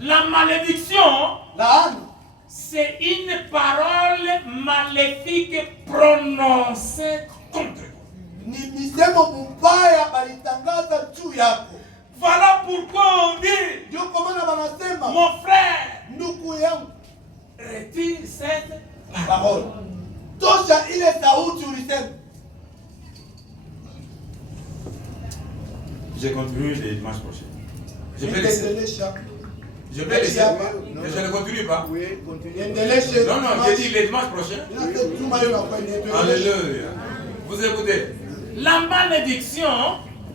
La malédiction, laana c'est une parole maléfique prononcée contre toi. ni misemo mubaya balitangaza juu yako. Voilà pourquoi on dit, Ndio kwa maana wanasema, mon frère, ndugu yangu, retire cette parole, tosha ile sauti ulisema. Je continue le dimanche prochain. Je vais laisser. Endelesha. Je vais laisser. Mais je ne continue pas. Oui, continue. Endelesha. Non, non, j'ai dit le dimanche prochain. Alléluia. Vous écoutez. La malédiction,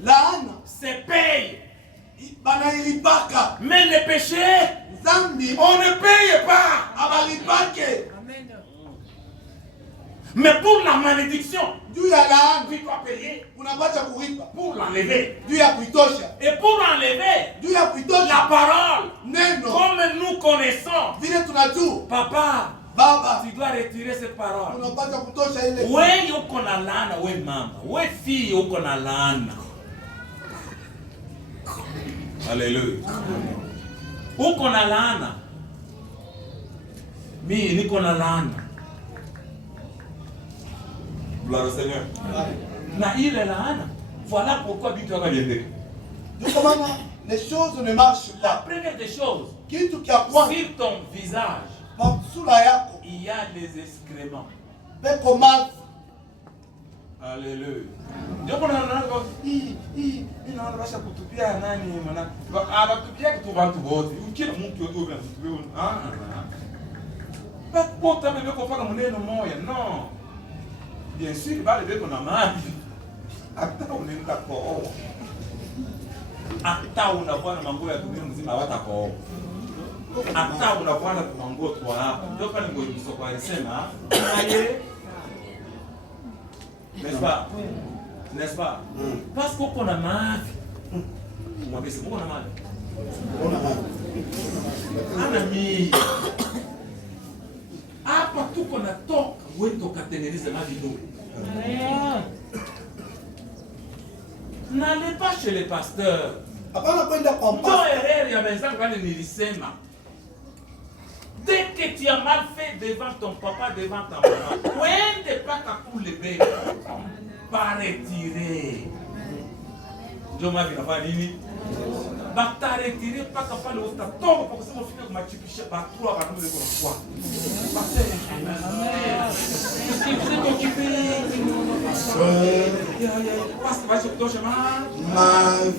laana c'est paye. banailipaka, Mais le péché, zambi on ne paye pas. abalipake. Mais pour la malédiction, Juu ya laana tu dois payer unapata kulipa pour l'enlever. juu ya kuitosha. Et pour enlever Juu ya kuitosha la parole, neno comme nous connaissons, vile tunajua, papa, baba, tu dois retirer cette parole. unapata kutosha ile. We uko na laana, we mama, we fille uko na laana. Alléluia. Uko na laana. Mimi niko na laana. Gloire au Seigneur. Na ile laana, voilà pourquoi bitu akabiendeka. Ndio kwa maana les choses ne marchent La pas. première des choses, Kitu kia kwanza, sur ton visage, kwa sura yako il y a des excréments. peko mavi. Alléluia. Ndio kuna nanaga hii inaanza kutupia nani maana anatupia kitu watu wote. Kila mtu yote anatupia. Pas pota bebe ko paka muneno moya. Non. Bien sûr bale beko na maji. Hata unaenda koo. Hata unakuwa na manguo ya dunia mzima hawatakoo. Hata unakuwa na manguo tu hapa. Ndio pale ngo msoko alisema aye. N'est-ce pas? N'est-ce pas? Parce qu'on a mal. Moi, c'est bon, on a mal. Un ami. Ah, partout qu'on a tort, où est-ce qu'on a tenu ma vidéo? N'allez pas chez les pasteurs. Hapana kwenda kwa Non, mpaka. erreur, il y a des gens qui nilisema. Dès que tu as mal fait devant ton papa, devant ta maman, pointe pas pour le bébé. Pas retirer. Je m'en vais faire nini? Bah t'as retiré pas capable de ta tombe pour que ça me finisse comme tu piches par trois par nous de quoi. Parce que vous êtes occupé. Parce que vas-tu toucher ma?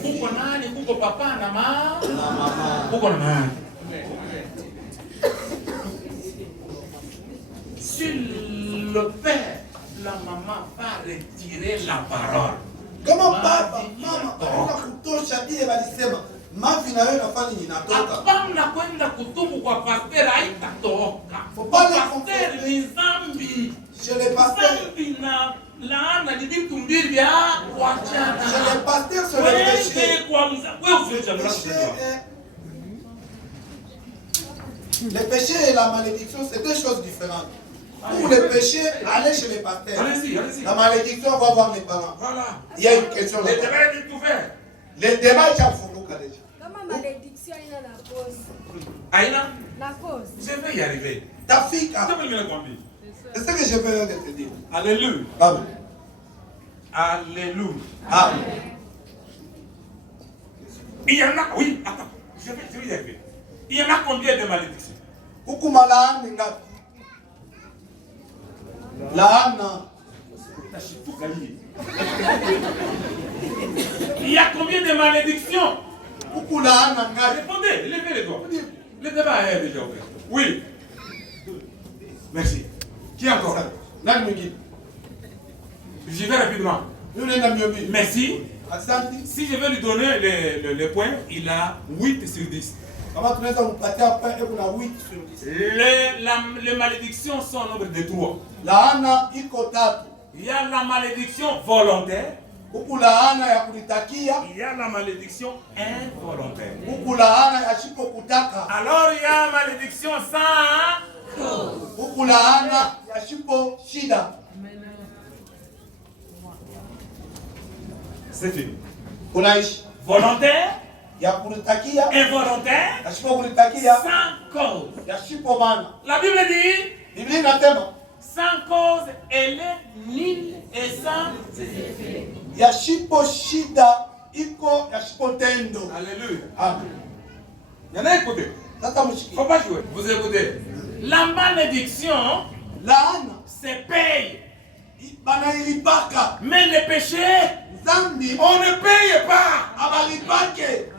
Pourquoi nani? Pourquoi papa na ma? Pourquoi nani? Si le père, la maman va retirer la parole. Kama baba, mama, kuna kutosha ile walisema, mavi na wewe nafanya inatoka. Hapana kwenda kutubu kwa pastor haitatoka. Pale Pastor ni zambi. Chez les pasteurs, Zambi na laana ni vitu mbili vya kuachana. chez les pasteurs c'est le péché. Wewe kwa mza, wewe ufanye jambo lako. Le péché et la malédiction, c'est deux choses différentes. Pour le péché, allez chez les pasteurs. Allez-y, allez-y. La malédiction, on va voir les parents. Voilà. Il y a une question Le là-bas. débat est ouvert. Le débat est funguka déjà. Kama malédiction ina na cause. Aïna, La cause. je vais y arriver. Ta fille, Je vais me le conduire. c'est ce que je veux te dire. Alléluia. Amen. Alléluia. Amen. Il y en a, oui, attends, je vais y arriver. Il y en a combien de malédictions? Hukuma laana ngapi? Laana. Il y a combien de malédictions? Huku laana ngapi? Répondez, levez les doigts. Le débat est déjà ouvert. Oui. Merci. Qui encore? Nani mwingine? J'y vais rapidement. Yule nenda miobi. Merci. Asante. Si je vais lui donner les points, il a 8 sur 10. Kama tunaweza kumpatia hapa hebu na 8 sur 10. Les malédictions sont au nombre de 3. Laana iko tatu. Il y a la malédiction volontaire. Huku laana ya kulitakia, Il y a la malédiction involontaire. huku laana ya shipo kutaka, Alors il y a la malédiction sans. huku laana ya shipo shida. C'est fini. Unaishi Volontaire, ya kulitakia, involontaire, yasipo kulitakia, sans cause. yasipo maana. La Bible dit, Biblia inasema sans cause, elle est nulle et sans effet. yasipo shida iko, yasipo tendo. Alléluia. Amen. Il y en a écouté. Sasa mshiki. Faut pas jouer. Vous écoutez. La malédiction, Laana c'est paye. banailipaka, Mais le péché, zambi on ne paye pas. abalipake.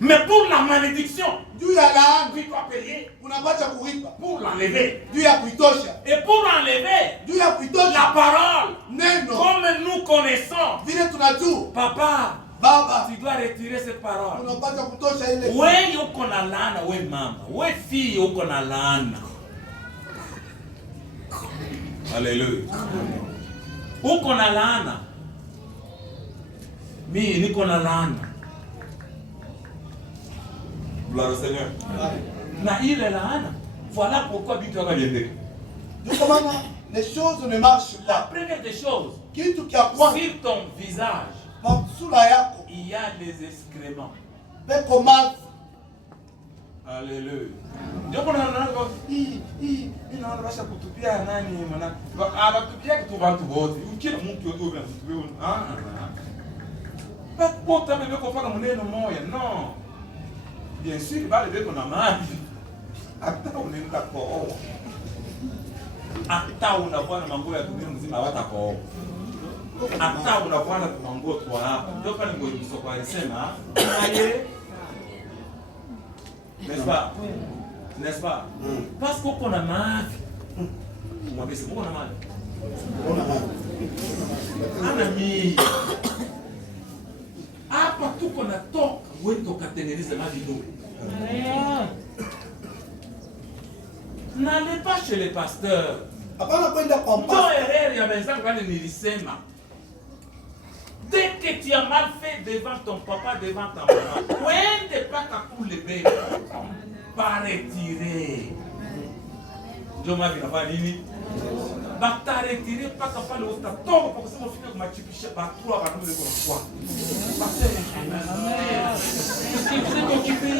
Mais pour la malédiction, Juu ya laana tu dois payer unapata kulipa. pour l'enlever. Juu ya kuitosha. Et pour enlever Juu ya kuitosha la parole, neno comme nous connaissons, vile tunajua, papa, baba tu dois retirer cette parole. unapata kutosha ile. Wewe uko na laana, wewe mama, wewe fille uko na laana. Alléluia. Uko na laana. Mimi niko na laana. Gloire au Seigneur. Na ile laana, voilà pourquoi bitu akabiendeka. Ndio kwa maana les choses ne marchent La pas. première des choses, Kitu kia kwanza sur ton visage, kwa sura yako il y a des excréments. peko mavi. Alléluia. Ndio kuna nanaga inaona basha kutupia nani maana abatupia kitu watu wote. Ukila mtu yote anatupia. Pas pota bebe ko paka muneno moya. Non. Bien sûr bale beko na maji. Hata unaenda kooa. Hata unakuwa na manguo ya dunia mzima hawatakooa. Hata unakuwa na manguo tu hapa. Ndio pale ngo msoko alisema aye. N'est-ce pas? N'est-ce pas? Parce qu'on a mal. Moi, mais c'est bon, on a mal. Un ami. Ah, partout qu'on a tort, où est-ce qu'on a tenu les mains. N'allez pas chez les pasteurs. Hapana kwenda kwa Ton mpaka. erreur, il y a des gens qui nilisema. Dès que tu as mal fait devant ton papa, devant ta maman, pointe pas qu'à pour les bébés, pas retirer. Dieu m'a vu, n'a nini? Bah t'as retiré pas qu'à pas le haut, t'as tort, parce que mon fils m'a chipiché, bah toi, bah nous de quoi? Parce que vous êtes occupé.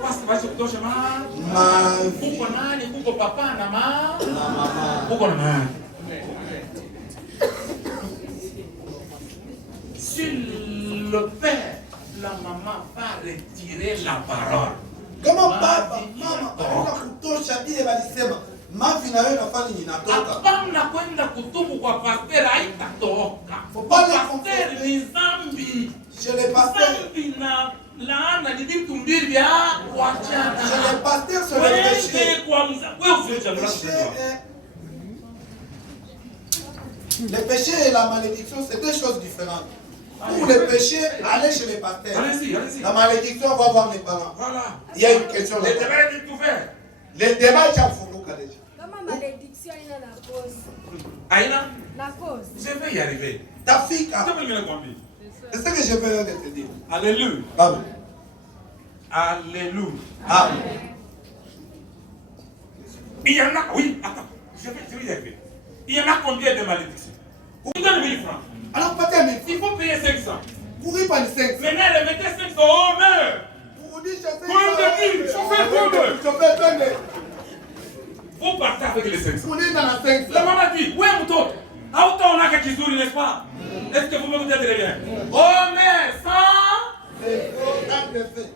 Parce que vas-y, tu chemin. Pourquoi nani, pourquoi papa, nama? Pourquoi nani? Si le père, la maman va retirer la parole. Kama baba, mama wanaenda kutosha ile walisema, mavi na wewe nafanya inatoka. Hapana kwenda kutubu kwa pastor haitatoka. Pale Pastor ni zambi. Chez les pasteurs, Zambi na laana ni vitu mbili vya kuachana. chez les pasteurs c'est le péché. Wewe kwa mza, wewe usiache Le mlango. péché le péché et la malédiction, c'est deux choses différentes. Pour le péché, allez chez les pasteurs. Allez-y, allez-y. La malédiction, on va voir les parents. Voilà. Il y a une question Le là-bas. débat est ouvert. Le débat est chafunguka déjà. Kama malédiction ina na cause. Aïna, Na cause. je vais y arriver. Tafika. Je vais me répondre. C'est ce que je veux te dire. Alléluia. Amen. Alléluia. Amen. Il y en a, oui, attends, je vais y arriver. Il y en a combien de malédictions? Vous donnez 1000 francs. Alors peut-être, mais Il faut payer 500. pour y parler 5. Maintenant, remettez 500 au maire. Pour vous dire, chauffeur, Chauffeur, chauffeur. chauffeur, tenez. Vous partez avec les 500. Pour dire dans la 5. La maman dit, oui, mouton. Autant on a quelque chose, n'est-ce pas? Est-ce que vous me dites très bien? Oh, mais 100. C'est trop agressé.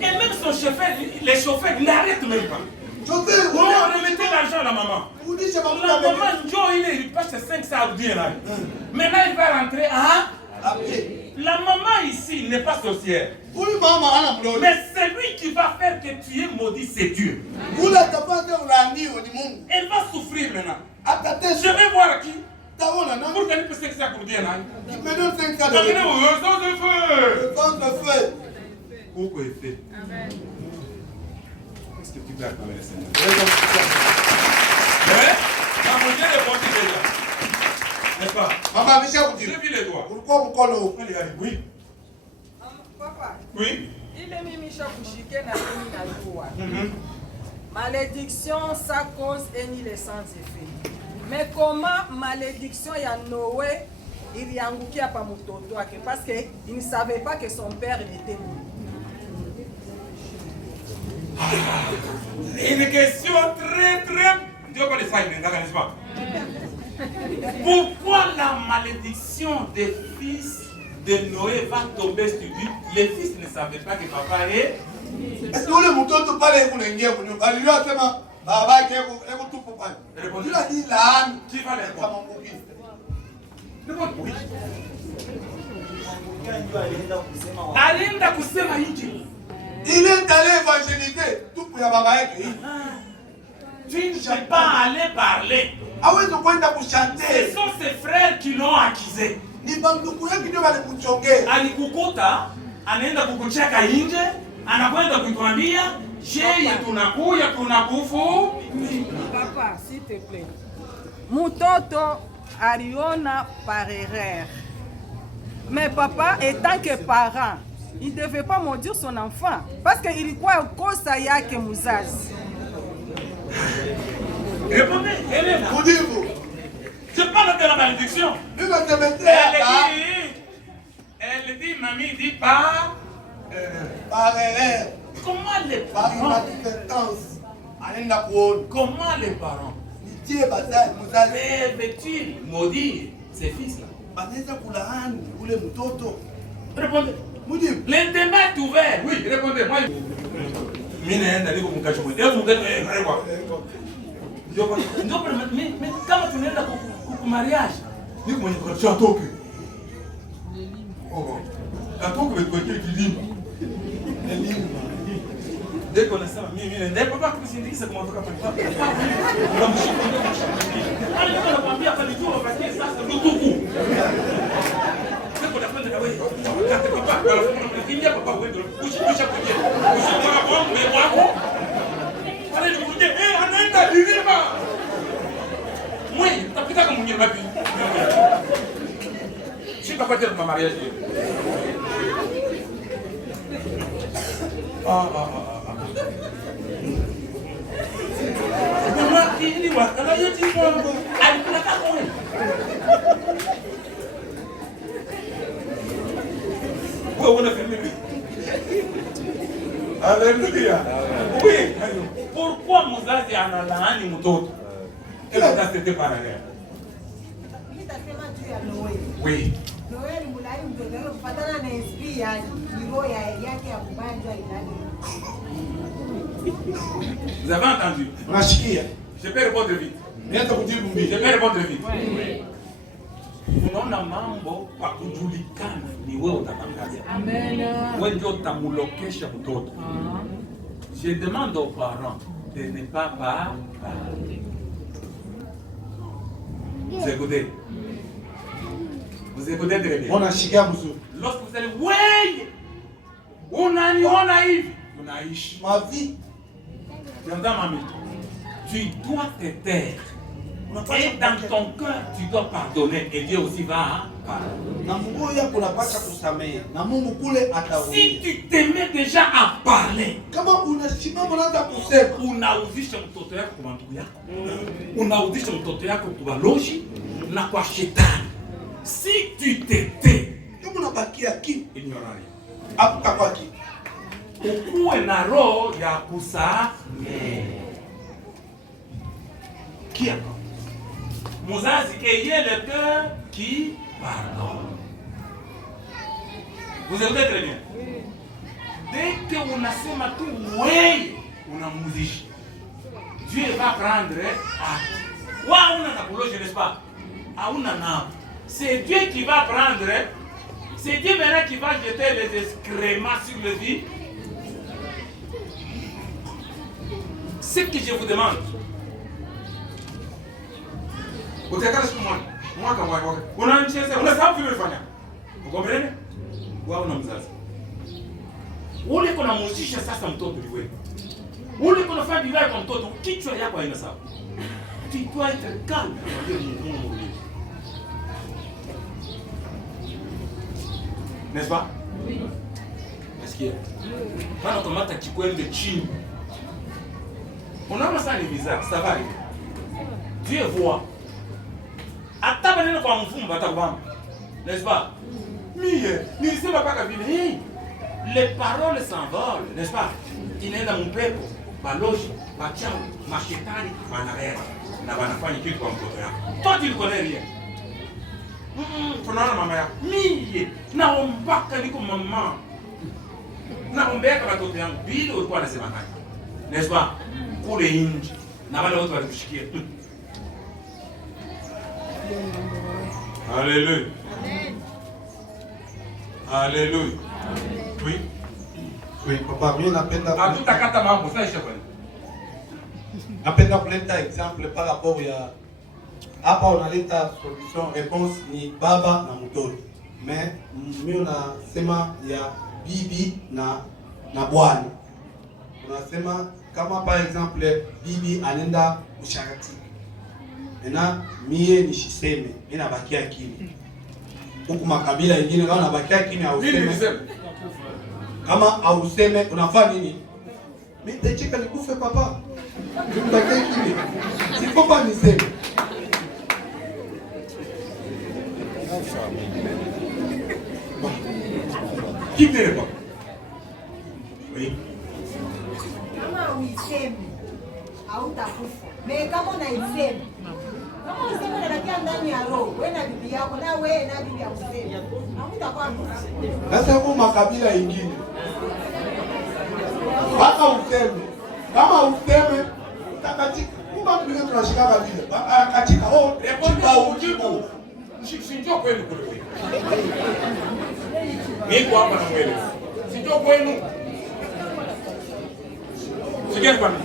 Et même son chauffeur, les chauffeurs n'arrêtent même pas. Chauffeur, Oh, remettez l'argent à la maman. vous dites, je vais La maman, Joe, il passe 500 à bien là. Maintenant, il va rentrer à... Après. La maman ici n'est pas sorcière. Oui, maman, on a problème. Mais celui qui va faire que tu es maudit, c'est Dieu. Vous n'êtes pas de l'année au monde. Elle va souffrir maintenant. Attendez, Je vais voir qui. t'as là, non? Pour qu'elle puisse faire ça pour bien là. Tu me donnes 5 cas de Parce que feu. nous, sans de feu. Le ventre de feu. Pourquoi il fait? Qu'est-ce que tu peux accorder, Seigneur? Mais, la mondiale est partie déjà. N'est-ce pas? Maman, Michel, vous J'ai dites. vu les doigts. Pourquoi vous collez? Allez, allez, oui. Papa, Oui. ile mimi shakushike na mimi najua. Malédiction, ça cause et ni les sans effet. Mais comment malédiction ya Noé il y a angukia pa mutoto wake parce qu'il ne savait pas que son père il était mort. Une question très Dieu va le faire, n'est-ce pas? Pourquoi la malédiction des fils de Noé va tomber sur lui? Les fils ne savaient pas que papa est. Est-ce que le mouton te parle pour les guerres? Il lui a fait ma baba qui est tout pour pas. Il a dit là, Qui va les répondre? Alienda kusema injili. Il est allé évangéliser tout pour baba yake. Tu ne peux pas aller parler. Ah oui, tu peux pas Ce chanter. sont ses frères qui l'ont accusé. Ni banduku yake ndio walikuchongea. Alikukuta anaenda kukucheka nje, anakwenda kukwambia yeye tunakuja tunakufu. Papa, s'il te plaît. Mutoto aliona par erreur. Mais papa, étant que parent, il ne devait pas maudire son enfant. Parce qu'il croit kosa yake muzazi. Répondez, Hélène. Vous dites-vous. Je parle de la malédiction. Lui va te mettre Elle dit, mamie dit par erreur. Comment les Par parents? inadvertance. Anaenda kuona. Comment les parents Nitie bazali muzazi. peuvent-ils maudire ses fils-là? Banaweza kulaani ule mtoto. Répondez. Mudimu. L'intérêt est ouvert. Oui, répondez. Moi, mimi naenda niko mkashi mwe. Hebu mkashi kwa. Ndio mais kama tunaenda ku mariage. Niko mwenye kwa atoke. Oh. Atoke kwa kilimba. Elimba. Dès qu'on a ça, mimi nenda papa kusindikiza kama kutoka pale. Unamshika. Alikuwa anakuambia hapa ni jua basi sasa ndugu. Alléluia. Oui. Pourquoi Mouzazi analaani mtoto? Quelle est cette parallèle? Oui. Vous avez entendu? Je peux répondre vite. Je peux répondre vite. Unaona mambo pa kujulikana ni wewe utatangaza. Amen. Wewe ndio utamulokesha mtoto. Je demande aux parents de ne pas parler. Vous écoutez? Vous écoutez très bien. Unashikia mzuri. Lorsque vous allez, oui, unaniona hivi, unaishi. Ma vie. J'entends mamie. Tu dois te taire. Et dans ton cœur, tu dois pardonner. Et Dieu aussi va pardonner. Na Mungu yako unapaswa kusamehe. Na Mungu kule atarudia. Si tu t'aimais déjà à parler, Kama unasimama unaanza kusema, unauzisha mtoto yako kwa ndugu yako, unauzisha mtoto yako kwa loji na kwa shetani. Si tu t'étais, kama unabakia kimya, ignorant, hakutakuwa kitu. ukuwe na roho ya kusamehe. Kia Muzazi, ayez le cœur qui pardonne. Vous écoutez très bien. Dès que unasema tu wewe unamuzisha, Dieu va prendre acte. Wa una na kuloje, n'est-ce pas? Auna na. C'est Dieu qui va prendre. C'est Dieu maintenant qui va jeter les excréments sur le vide. Ce que je vous demande. Utakala siku moja. Mwaka mwaka. Unanichezea, unasahau vile ulifanya. Ukombrene? Wao una mzazi. Ule kuna muzisha sasa mtoto ni wewe. Ule kuna fanya vibaya kwa mtoto, kichwa yako haina sawa. Tu dois être calme. N'est-ce pas? Oui. Est-ce qu'il y a? Maana ukamata kikwembe chini. Unaona ça ni bizarre, ça va arriver. Dieu voit. Hata maneno kwa mfumo batakubamba. N'est-ce pas? Mie, nilisema paka vile. Hey, les paroles s'envolent, n'est-ce pas? Inaenda mpepo, baloji, bachawi, mashetani, wanarera. Na wanafanya kitu kwa mtoto yako. Toi tu le connais rien. Tunaona mama yako. Mie, naombaka niko mama. Naombeka watoto yangu. Vile ulikuwa unasema nani? N'est-ce pas? Kule nje. Na wale watu walikushikia. Alléluia. Amen. Alléluia. Oui. Oui, papa, mimi Hatutakata mambo sasa isha kwani. napenda kuleta example par rapport ya hapa unaleta solution réponse ni baba na mtoto. Mais mimi unasema ya bibi na bwana. Unasema kama par exemple bibi anaenda usharati. Na mie nishiseme, mimi nabakia kimya. Huku makabila mengine kama nabakia kimya au useme. Kama auseme unafanya nini? Mimi nitacheka nikufe papa. Mimi nabakia kimya. Si papa niseme. Qui me répond? Oui. Kama uiseme hautakufa. Mais kama unaisema, kama unasema unabakia ndani ya roho, wewe na bibi yako na wewe na bibi yako useme. Hautakuwa mzee. Sasa huko makabila mengine. Mpaka useme. Kama useme utakatika. Kumba mbele tunashika kabila. Akatika Répondez ujibu. Sinjo kwenu kule. Niko hapa na mwele. Sinjo kwenu. Sikia kwa mimi.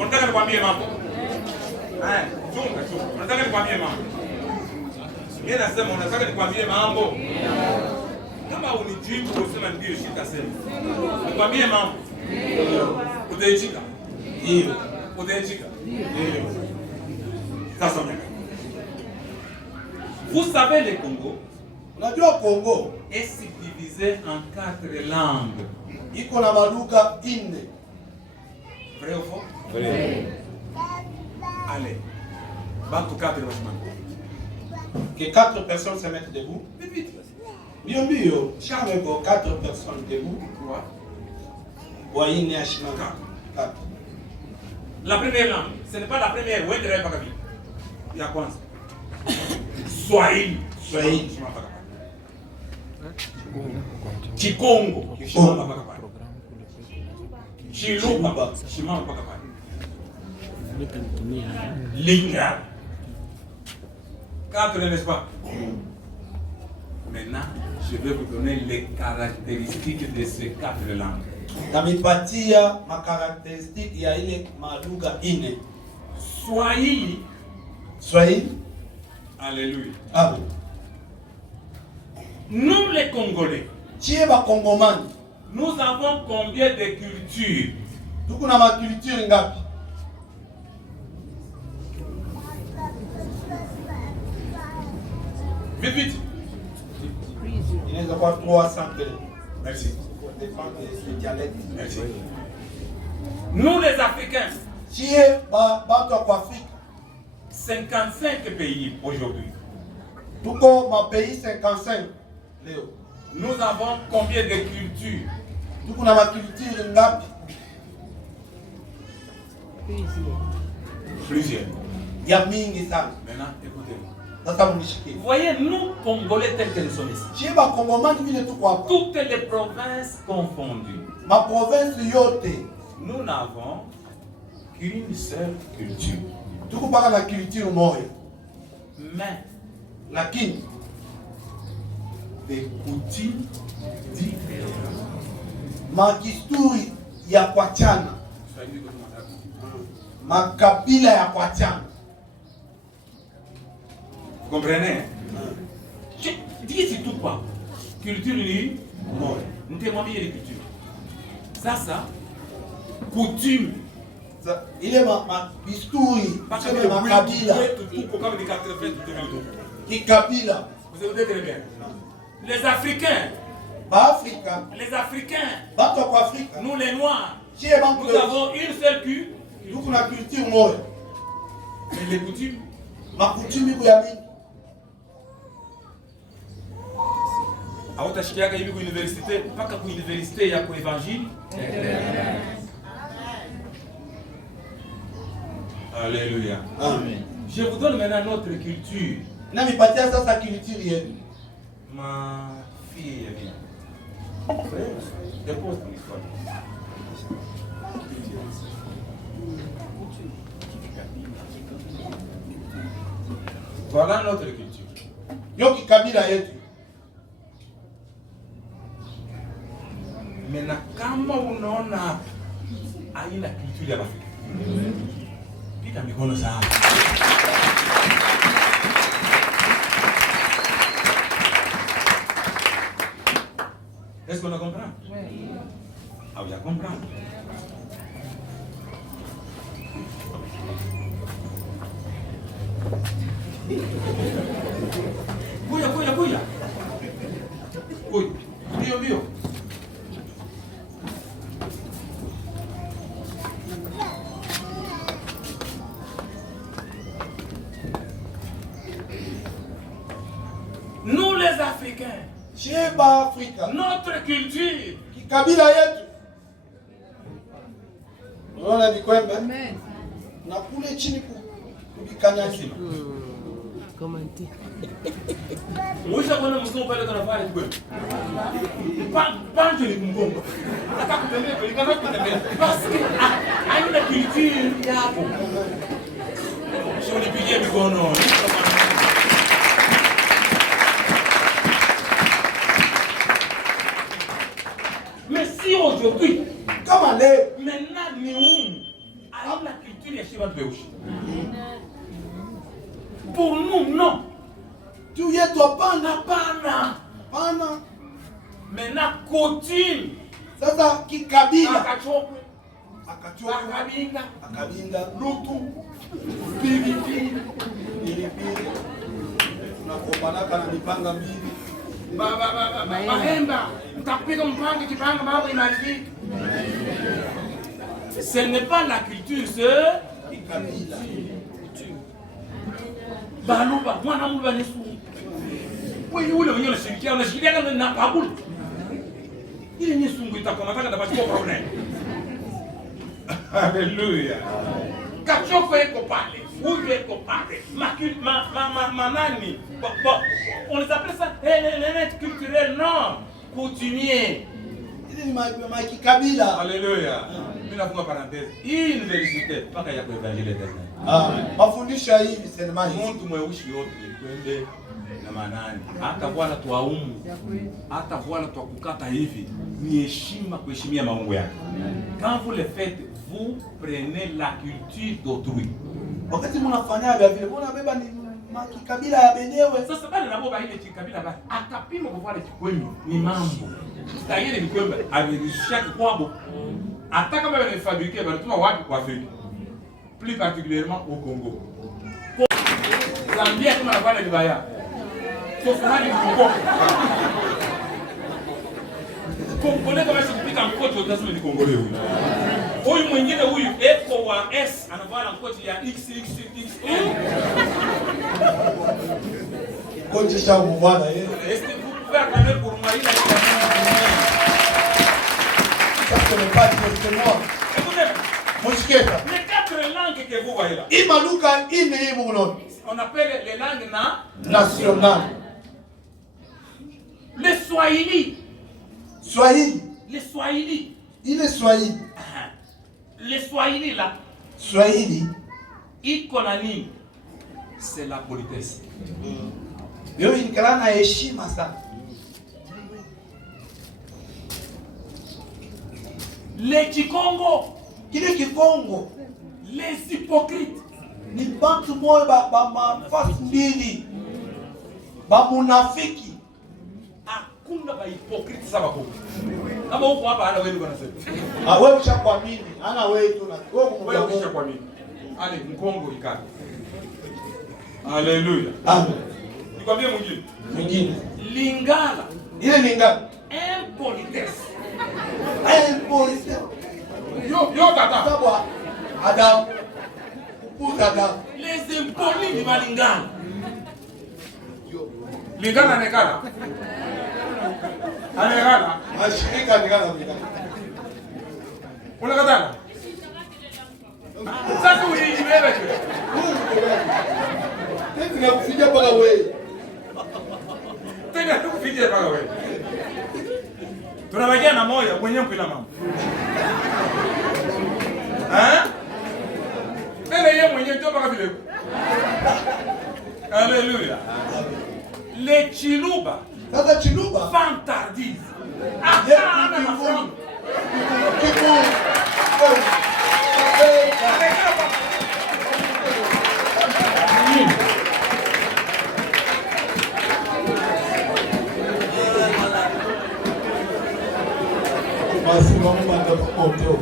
Unataka nikwambie mambo? Chunga. Unataka nikwambie mambo? Mimi nasema unataka nikwambie mambo? Kama unijibu usema ndio shitasema. Nikwambie mambo? Utaichika. Ndio. Utaichika. Ndio. Sasa mimi. Vous savez le Congo? Unajua Kongo est divisé en 4 langues. iko na malugha 4. Vrai ou faux? Vrai. Allez. Bantu 4 wachman. Que 4 personnes se mettent debout. Vite. Bio. Charme go 4 personnes debout. Quoi? Waine ashima 4. La première langue, ce n'est pas la première. Où est-ce que il y a quoi? Swahili. Chikongo. Chiluba. Linga. 4, n'est-ce pas? Maintenant, je vais vous donner les caractéristiques de ces 4 langues. Namipatia makaracteristique ya ile malugha 4. Swahili. Alléluia. Amen. Nous les Congolais, Chie ba Kongomani. nous avons combien de cultures? Tuko na makulture ngapi? Vite. Inaweza kuwa 300 kile. Merci. Dépend des dialectes. Merci. Nous les Africains, Chie bato kwa Afrika. 55 pays aujourd'hui. Tuko ma pays 55 leo. Nous avons combien de cultures? Tuko na makulture ngapi? Plusieurs. Ya mingi sana. Maintenant, écoutez-moi. Sasa mnishike. Vous voyez, nous, Congolais tels que nous sommes ici, Chie ba Kongomani vile tuko hapa. toutes les provinces confondues, Ma province yote. nous n'avons qu'une seule culture. Tuko paka na culture moja. Mais Lakini des coutumes différentes. makisturi ya kuachana. Makabila ya kuachana. Vous comprenez? Dis c'est tout quoi? Culture ni Moja. nous témoignons les cultures. Ça, coutume. Ile mabisturi, Parce tuseme que makabila, tout comme les 80. kikabila. Vous avez très bien. Les Africains, Baafrika, les Africains, bato kwa Afrika, nous les Noirs, Nous avons une seule culture. Nous avons la culture moya. Mais les coutumes. Ma coutume iko ya mingi. Hautashikiaka hivi kuuniversite mpaka kuuniversite ya kuevangile. Alléluia. Amen. Je vous donne maintenant notre culture. Na mipatia sasa culture yenu. Ma fille vient. Dépose ton histoire. Voilà notre culture. Yo kikabila yetu. Mena kama unaona haina culture ya Afrika. Piga mikono sana. Est-ce qu'on a compris? Oui. Ah, vous avez compris? Kuya. Kuy. Bio. Nous les Africains, Sheba Afrika. notre culture, Kikabila yetu. Unaona vikwembe? Amen. Na kule chini kubikanyasi. Commenter. mwisho kuna mzungu pale kanafanya kweli. Panje ni mgongo. Nataka kutembea pale kama kutembea. Basi haina culture yako. Sio nipigie mikono. Mais si aujourd'hui, Kama leo maintenant ni haina culture ya Shiba Beushi. Pour nous, non. tu yetu hapana. Hapana. Maintenant, coutume. Sasa kikabila Akachokwe. akachokwa Akabinga. lutu pilipili tunakombanaka na mipanga mbili Mahemba. Mtapiga mpange kipanga mambo imalizike. Ce n'est pas la culture, c'est kikabila. baluba mwana mulu banesu. Wewe ule mwenye unashirikia na kabul. Ile ni sungu itakomataka tabachukua problem. Hallelujah. Kachoko eko pale, huyu eko pale. Manani. On les appelle ça les culturels, non. Coutumier. Ile ni kikabila. Alléluia. Mimi nafunga parenthèse. Hii université mpaka ya kuevangile tena. Mafundisho hivi sema hivi. Mtu mweusi yote kwende na manani. Hata bwana tuaumu. Hata bwana tukukata hivi ni heshima kuheshimia maungo yake. Quand vous le faites, vous prenez la culture d'autrui. Wakati mnafanya vile vile, unabeba ni kikabila ya benyewe. Sasa bali na boba ile kikabila basi akapima kwa wale kikwemi ni mambo. Tayari ni kwamba amelishaki kwabo. Hata kama wanafabrikia wanatuma wapi kwa Afrika? Plus particulièrement au Congo. Zambia kama nafanya vibaya. Kwa sababu ni Congo. Kongole kama sikupika mkojo utasema ni Kongole huyu. Huyu mwingine huyu eko wa S anavaa mkojo ya XXXL. Koje changu bwana yeye. Est-ce que vous pouvez attendre pour moi il a Ça c'est pas directement. Moshiketa. les 4 langues que vous voyez là. Imaluka ine hivi unaona. On appelle les langues National. le Swahili. Swahili. Les Swahili. Ile Swahili. Les Swahili là, Swahili. iko na nini? C'est la politesse. Yo inkala na heshima sana. Les Kikongo, Kile Kikongo les hypocrites. ni bantu moyo ba mafasi mbili. Ba munafiki. Hakuna ba hypocrite sasa bako. Kama huko hapa ana wewe bwana sasa. Wewe ushakuamini, ana wewe tu na Wewe ushakuamini. Ale Mkongo ikaka. Haleluya. Amen. Nikwambie mwingine. Mwingine. Lingala, Ile ni ngapi? impolitesse. Polisi. Yo tata. D'abord, Adam. Pour Adam. Les impolis du Malingana. Lingana nekala. Anekala. Mashirika nikana. Unakatana? Sasa uliibeba tu. Tena kufikia paka wewe. Tena tukufikia paka wewe. Tunabakia na moyo mwenyewe kila mama. Tena yeye mwenyewe ndio paka vile. Alléluia. Les Chiluba. Sasa Chiluba Vantardise. Basi mama ndio koto.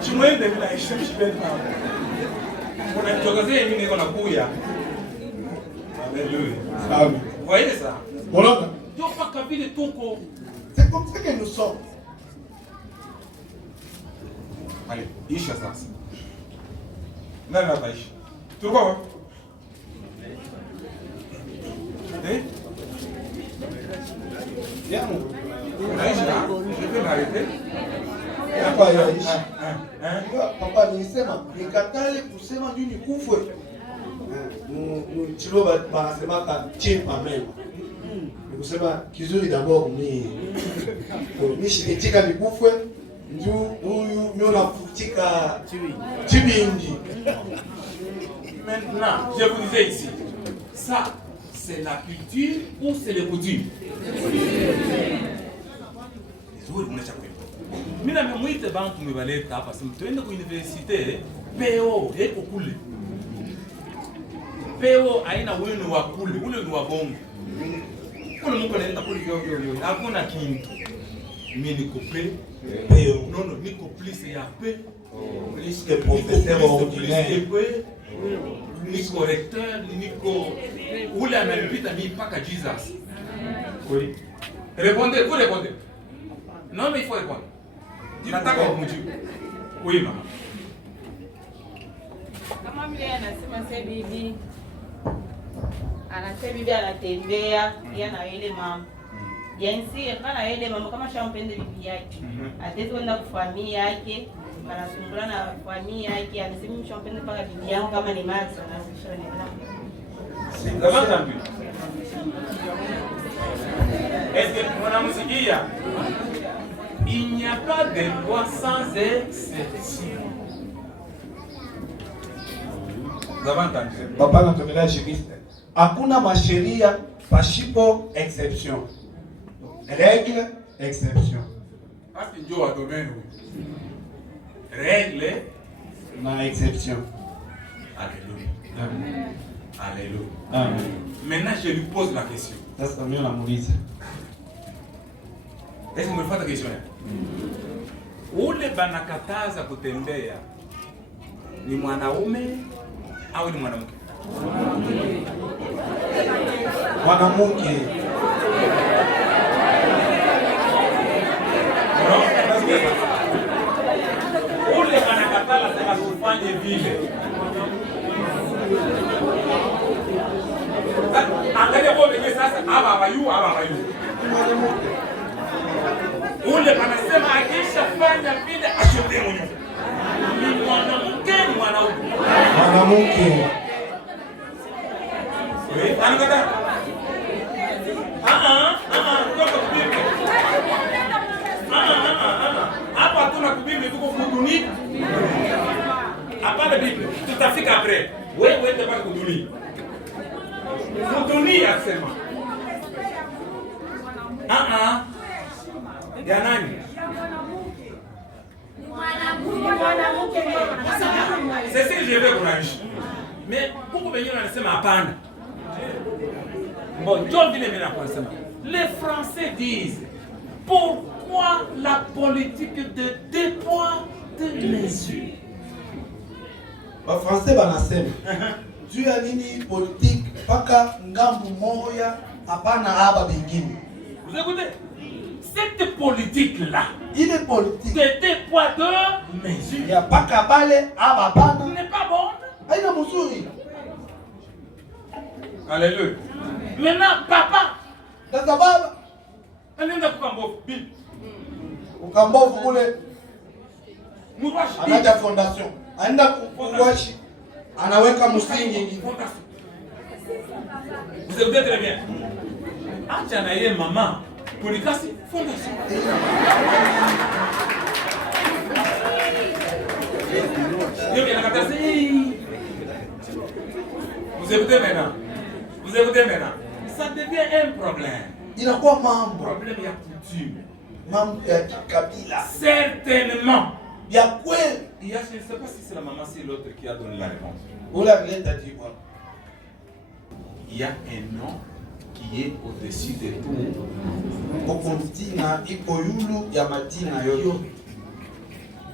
Chimwende bila heshima shibeni mama. Unatokazea mimi niko nakuya. Alléluia. Amen. Voyez ça? Voilà. Ndio paka vile tuko. C'est comme ça que nous sommes. Allez, isha sasa. Nani ataishi? Tulikuwa wapi? Yangu. Unaishi na? Je peux m'arrêter? Hapa yaishi. Hein? Papa nilisema nikatale kusema juu nikufwe. Chiluba banasema ka chimpa mema. Nikusema kizuri d'abord nishikitika nikufwe njuu huyu mimi nafutika chibingi. Maintenant, je vous disais ici, ça, c'est la culture ou c'est les coutumes? Mimi namemwita bantu mmebaleta hapa simu tuende ku universite PO eko kule. PO haina wenu wa kule, ule ni wa bongo. Kule mko naenda kule yo. Hakuna kintu. Mimi niko PO. Non, niko plus ya P. Plus que professeur ordinaire. Niko recteur, niko ule ananipita mimi mpaka Jesus. Oui. Répondez, vous répondez. Non, mais il faut répondre. Nataka kumjibu. Oui, mama. Kama vile anasema sasa bibi. Anasema bibi anatembea, yeye na yule mama. Jensi, kana yule mama kama shampende bibi yake. Atezi kwenda kufamia yake, anasumbula na familia yake, anasema shampende paka bibi yangu kama ni Max anasema. Est-ce que mnamsikia? Il n'y a pas de loi sans exception. Vous avez entendu? Papa anatokelea juriste. Hakuna masheria pasipo exception. Règle, exception. Parce que Dieu a domaine. Règle Na exception. Alléluia. Amen. Alléluia. Amen. Maintenant, je lui pose la question. Sasa mimi namuuliza. Est-ce que vous me faites la question? Ule banakataza kutembea ni mwanaume au ni mwanamke? Mwanamke. Ule banakataza sema kufanye vile. Angalia kwa wenyewe sasa abayu. Ule anasema akishafanya vile ashinde mwenyewe. Ni mwanamke ni mwanaume. Mwanamke. Wewe anakata? Toka kubiri. Hapa hatuna kubiri tuko kuduni. Hapana bibi, tutafika après. Wewe ndio bado kuduni. Kuduni asema. Ya nani? C'est ce que je vais courage. Mais beaucoup de gens wanasema hapana. Bon, John vile mena anasema. Les Français disent pourquoi la politique de deux poids deux mesures? Ba français banasema. Juu ya nini politique paka ngambu moya hapana haba bingine. Vous écoutez? Cette politique-là, Il est politique. de deux poids, deux mesures, Il y a pas kabale abapana. n'est pas bonne. Aina muzuri. Alléluia. Maintenant, papa, Sasa baba anaenda kukambofu. ukambovu kule Mwashi. anaja fondation. Aenda kuwashi. Anaweka msingi. Fondation. Vous écoutez très bien. Acha na yeye mama. Polikasi fondation. Vous écoutez maintenant. Vous écoutez maintenant. Ça devient un problème. Inakuwa mambo. Problème ya coutume. Mambo ya kikabila. Certainement. Ya kweli. Je ne sais pas si c'est la maman, c'est l'autre qui a donné la réponse. Ule alileta jibu. Il y a un nom qui est au-dessus de tout. Okontina iko yulu ya majina yote.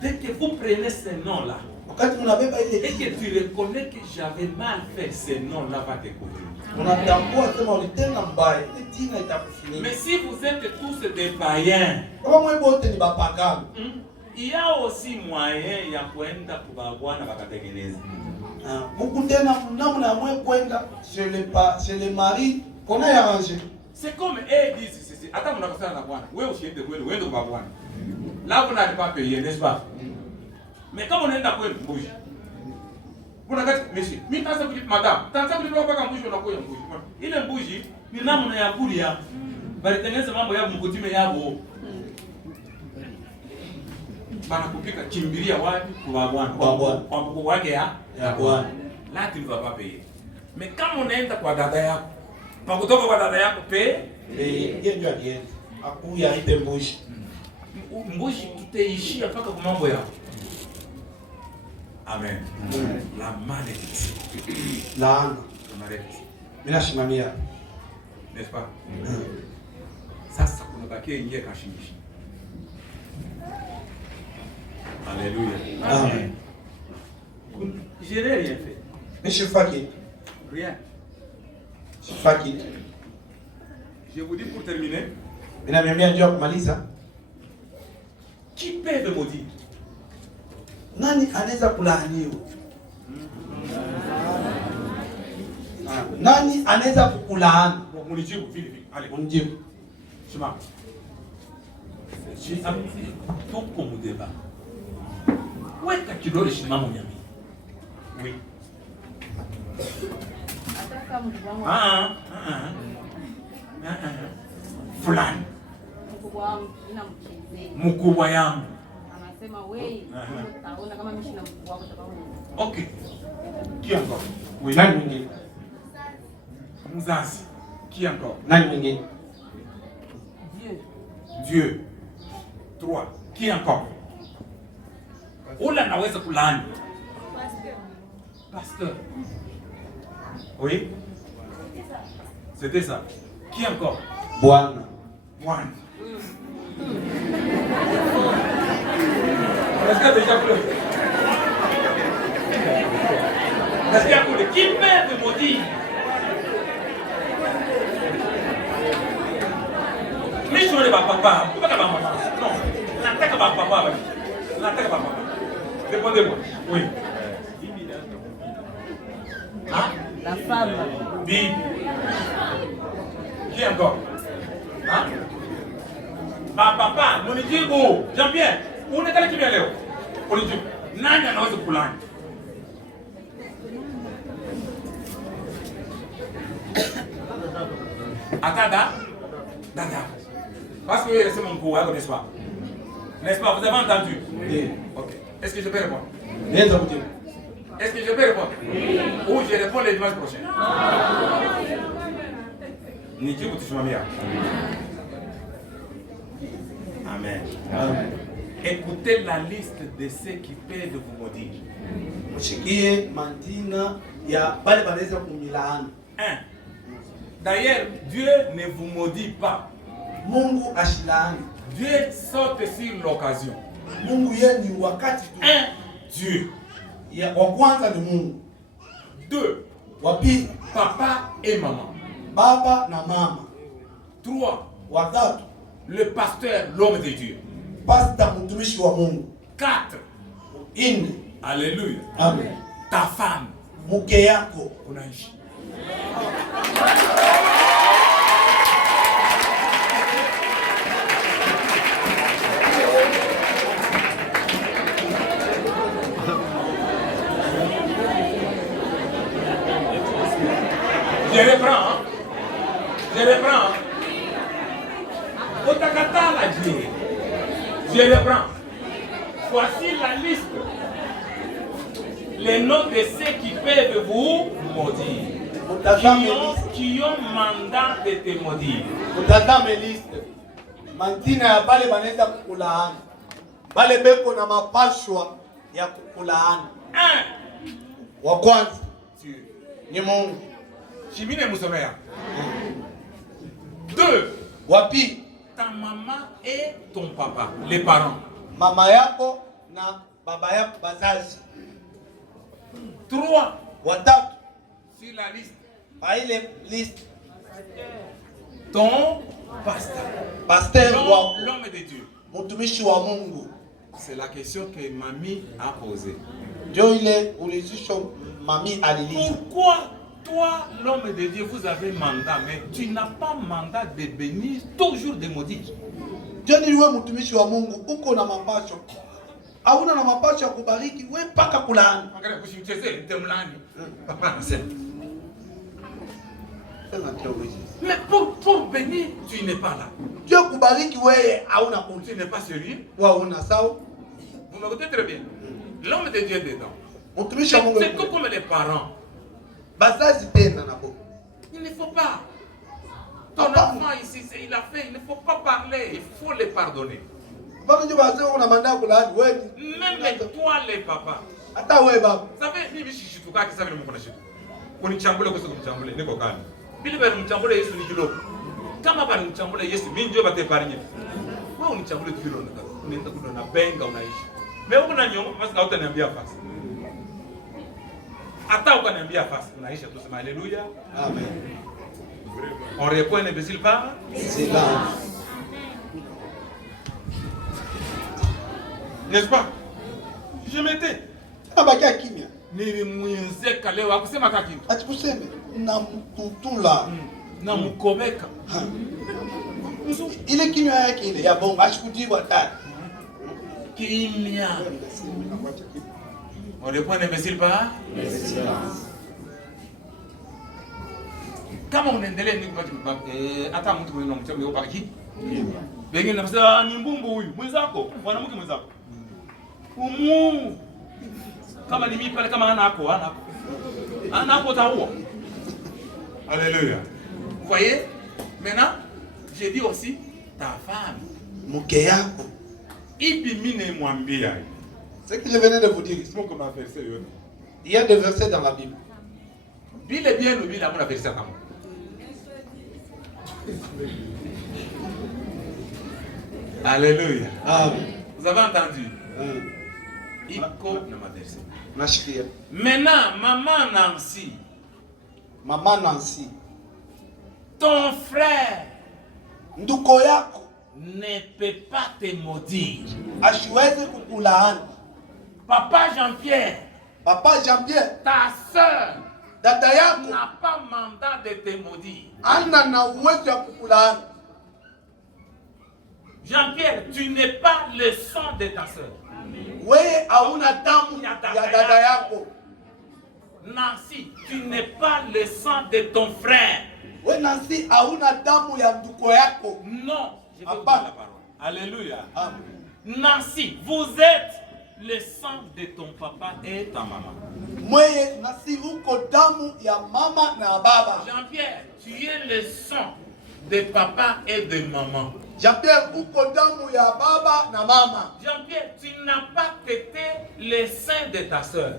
Dès que vous prenez ce nom-là, Wakati mnabeba ile et que tu reconnais que j'avais mal fait, ce nom-là va te couvrir. unatambua sema ulitenda mbaya, ile jina itakufunika. Mais si vous êtes tous des païens, Kama mwe bote ni bapagano. il y a aussi moyen ya kwenda kubabwana bakatengeneza. Huku tena namna ya mwe kwenda chez le mari kona ya arranger. C'est comme eux disent ceci. Attends, on a passé à la bwana. Oui, aussi, oui, de babwana. Là, vous n'avez pas payé, n'est-ce pas? Mais comme on est d'accord, bouge. Vous n'avez pas monsieur. Mais quand ça vous dit, madame, tant ça vous dit pas qu'on bouge, on a quoi un bouge. Il est bouge, mais là, on a un bout, il y a. Baritengeneza mambo ya mkutime yabo. Banakupika kimbilia wapi kwa bwana. Kwa mkuu wake ya bwana. Là, tu ne vas pas payer. Mais quand on est kwa dada yako, pa kutoka kwa dada yako pe, yeye ndio alienda. Akuya ite mbushi. mbushi tutaishia mpaka kwa mambo yao. Amen. La malédiction. Laana. On arrête. Mimi nashimamia. N'est-ce pas? Sasa kunabakia ingie kashimishi. Alléluia. Amen. Je n'ai rien fait. Nishifaki. Rien. Shifaki. Je vous dis pour terminer. Ninaniambia njoo kumaliza. Qui peut me maudire? Nani anaweza kulaaniwa? Nani anaweza kukulaani? Munijibu vile vile. Allez, Unijibu. chemin. J'ai amené tout comme débat. Weka kidole shimamo nyami. Oui. Fulani. Mkubwa yangu. Anasema wewe utaona kama mimi na mkubwa wako utaona. Okay. Qui encore? Oui, nani mwingine? Mzazi. Qui encore? Nani mwingine? Dieu. 3. Qui encore? Ula naweza kulaani. Pasteur. Oui. C'était ça. Qui encore? Bwana. Bwana. Est-ce que déjà plus? Est-ce qu'il y a plus? Qui peut me maudire? Mais je ne vais pas papa. Pourquoi pas maman? Non. N'attaque pas papa. N'attaque pas papa. Répondez-moi. Oui. Hein? La femme. Bible. Qui encore? Hein? Ma papa, munijibu. Jean-Pierre, unataka kimya leo? Unijibu. Nani anaweza kulani? Atada? Dada. Parce que c'est mon cours, n'est-ce pas? N'est-ce pas? Vous avez entendu? Oui. Ok. Est-ce que je peux répondre? Nenda kujibu. Est-ce que je peux répondre? Ou je réponds le dimanche prochain? Nijibu tusimamia. Amen. Amen. Écoutez la liste de ceux qui peuvent vous maudire. Mshikie mandina ya bale banaweza kumilaani. 1. D'ailleurs, Dieu ne vous maudit pas. Mungu ashilaani. Dieu saute sur l'occasion. Mungu yeye ni wakati tu. 1. Dieu. Ya wa kwanza ni Mungu. 2. Wa pili Papa et maman. baba na mama. 3. Wa tatu Le pasteur, l'homme de Dieu. Pasteur mtumishi wa Mungu. 4. Ine. Alléluia. Amen. Ta femme. Mke yako. Unaishi. Je reprends. Otakatala Dieu. Je reprends. Voici la liste. Les noms de ceux qui peuvent vous maudire. Qui ont mandat de te maudire. Utazame liste. Mantina ya bale banaweza kukulaani. Bale beko na mapashwa ya kukulaani. Wa kwanza ni Mungu. Chimine musomea. 2. Wapi? Ta maman et ton papa, les parents. Mama yako na baba yako bazazi. 3. Watatu sur la liste. Pa ile liste. Ton pasteur. Pasteur wako. L'homme de Dieu. Mtumishi wa Mungu. C'est la question que mamie a posée. Ndio ile ulizisho mami aliuliza. Pourquoi toi, l'homme de Dieu, vous avez mandat, mais tu n'as pas mandat de bénir, toujours de maudire? Ndio niwe mtumishi wa Mungu, uko na mapasho. Hauna na mapasho ya kubariki, wewe paka kulaani. Angalia kushimchezee mtemlani. Papa anasema. Mais pour bénir, tu n'es pas là. Dieu kubariki wewe hauna kundi. Tu n'es pas sérieux? Wa una sawa? Vous m'écoutez très bien. L'homme de Dieu est dedans. Mtumishi wa Mungu. C'est tout comme les parents. Bazazi tena nabo. Il ne faut pas. Ton enfant ici, il a fait, il ne faut pas parler, il faut les pardonner. Même toi les papas. Vous savez, mimi shishituka kisa vile mko na shitu. Kunichambule kwa sababu mchambule niko kani. Bili bali mchambule Yesu ni kilo. Kama bali mchambule Yesu mimi ndio bate parinye. Wewe unichambule kilo na kazi. Unaenda kuna na benga unaishi. Mimi uko na nyongo basi hautaniambia fasi. Hata ukaniambia fasi unaisha tu sema haleluya. Amen. On répond imbécile par silence. N'est-ce pas? Je m'étais. Abakia kimya. Nilimwezeka leo akusema kakini. Atikuseme na mtutula. Na mkobeka. Ile kinywa yake ile ya bongo ashikujibu hatari. Kimya. On répond imbécile par silence. Kama unaendelea ni hata mtu mwenye mchembe yuko paki. Wengine nasema ni mbumbu huyu. Mwenzako, mwanamke mwenzako. Umu. Kama ni mimi pale kama ana hapo. Ana hapo taua. Alléluia. Vous voyez? Maintenant, j'ai dit aussi ta femme. Mke yako. Ipi mimi nimwambia. Ce que je venais de vous dire. Il y a des versets dans la Bible. Bile bien ou bile amuna verset kama. Alléluia. Amen. Vous avez entendu? Iko na maverset. Nashikia. Maintenant, maman Nancy. Maman Nancy. Ton frère. Nduko yako. Ne peut pas te maudire. Ashiweze kukulaani. Papa Jean-Pierre. Papa Jean-Pierre. Ta sœur. Dada yako. N'a pas mandat de te maudire. Ana na uwezo ya kukulaani. Jean-Pierre, tu n'es pas le sang de ta sœur. Wewe hauna damu ya dada yako. Nancy, tu n'es pas le sang de ton frère. Wewe Nancy hauna damu ya nduko yako. Non, je vais vous dire la parole. Alléluia. Amen. Nancy, vous êtes le sang de ton papa et ta maman. Mweye Nancy uko damu ya mama na baba. Jean-Pierre, tu es le sang de papa et de maman. Jean-Pierre uko damu ya baba na mama. Jean-Pierre, tu n'as pas été le sein de ta sœur.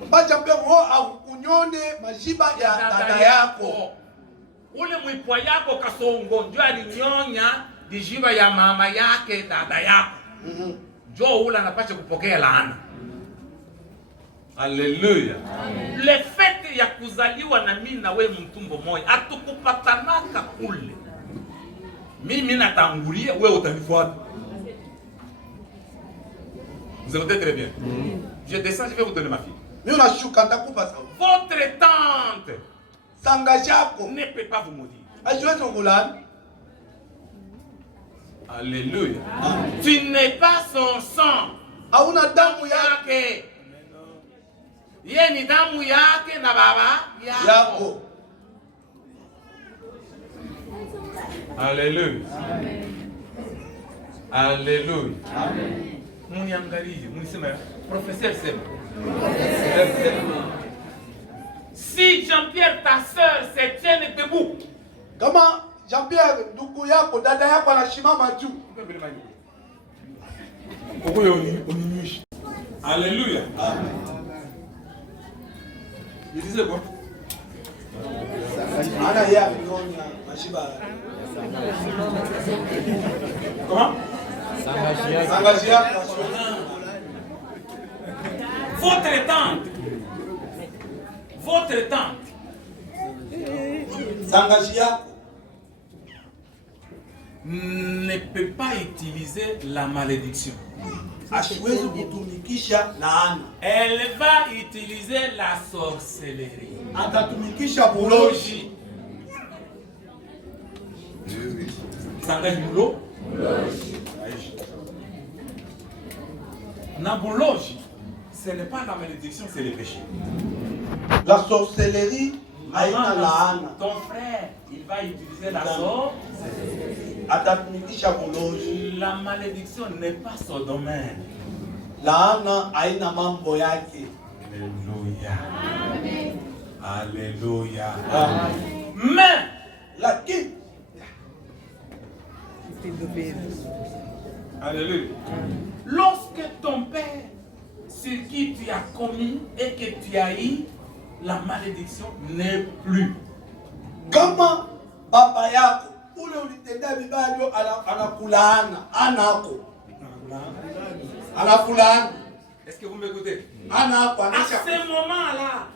Papa Jean-Pierre akunyone majiba ya dada yako. Ule mwipwa yako kasongo ndio alinyonya dijiba ya mama yake dada yako. Jo ule anapaswa kupokea laana. Haleluya. Le fait ya kuzaliwa na mimi na wewe mtumbo moja atukupatanaka kule. Mimi natangulia, wewe utanifuata. Vous écoutez très bien. Je descends, je vais vous donner ma fille. Mimi unashuka nitakupa sawa. Votre tante Sanga yako ne peut pas vous maudire. haiwezi kukulani. Alléluia. Tu n'es pas son sang. Hauna damu yake Yake. Ye ni damu yake na baba yako. yako. Alléluia. Alléluia. Muniangalie, munisema professeur sema. Si Jean-Pierre ta sœur se tienne debout. Kama Jean-Pierre ndugu yako dada yako anashimama juu. Alléluia. Il disait quoi? Ana yeye ameona mashiba. Comment? Sanga yako. Votre tante Sanga yako ne peut pas utiliser la malédiction. asiwezi kutumikisha laana. Elle va utiliser la sorcellerie. Atatumikisha buloji. Sanga bulo? Na buloji, ce n'est pas la malédiction, c'est le péché. La sorcellerie haina laana. Ton frère, il va utiliser la sorcellerie. Atatumikisha buloji. La malédiction n'est pas son domaine. Laana haina mambo yake. Alléluia. Alléluia. Amen. Mais, Lakini alléluia. Lorsque ton père, sur qui tu as commis et que tu as eu, la malédiction n'est plus. kama baba yako ule ulitendea vibaya ndio anakulaana, anako. Anakulaana. Est-ce que vous m'écoutez? Anako À anisha. ce moment-là,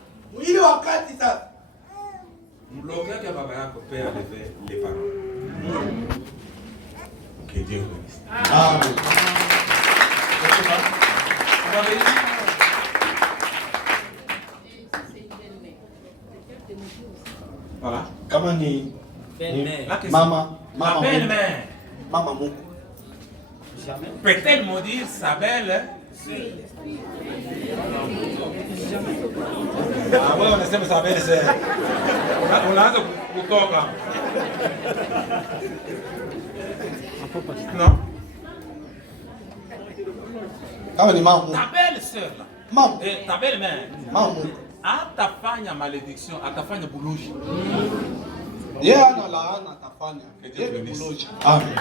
Ile wakati sasa l'auteur que baba yako peut enlever les parents. Que Dieu vous bénisse. Amen. On va venir. Voilà. Kama ni La question. mama La Mungu. belle-mère Mama Mungu. peut-elle maudire sa belle? Ah, wewe unasema sa belle sœur. Unaanza kutoka. Non? Kama ni mama Mungu. Ta belle-sœur là. Mama. Ta belle-mère. Mama Mungu. Atafanya malédiction, atafanya buluji. Yeye ana laana atafanya. Que Dieu Yeye bénisse. buloji. Amen.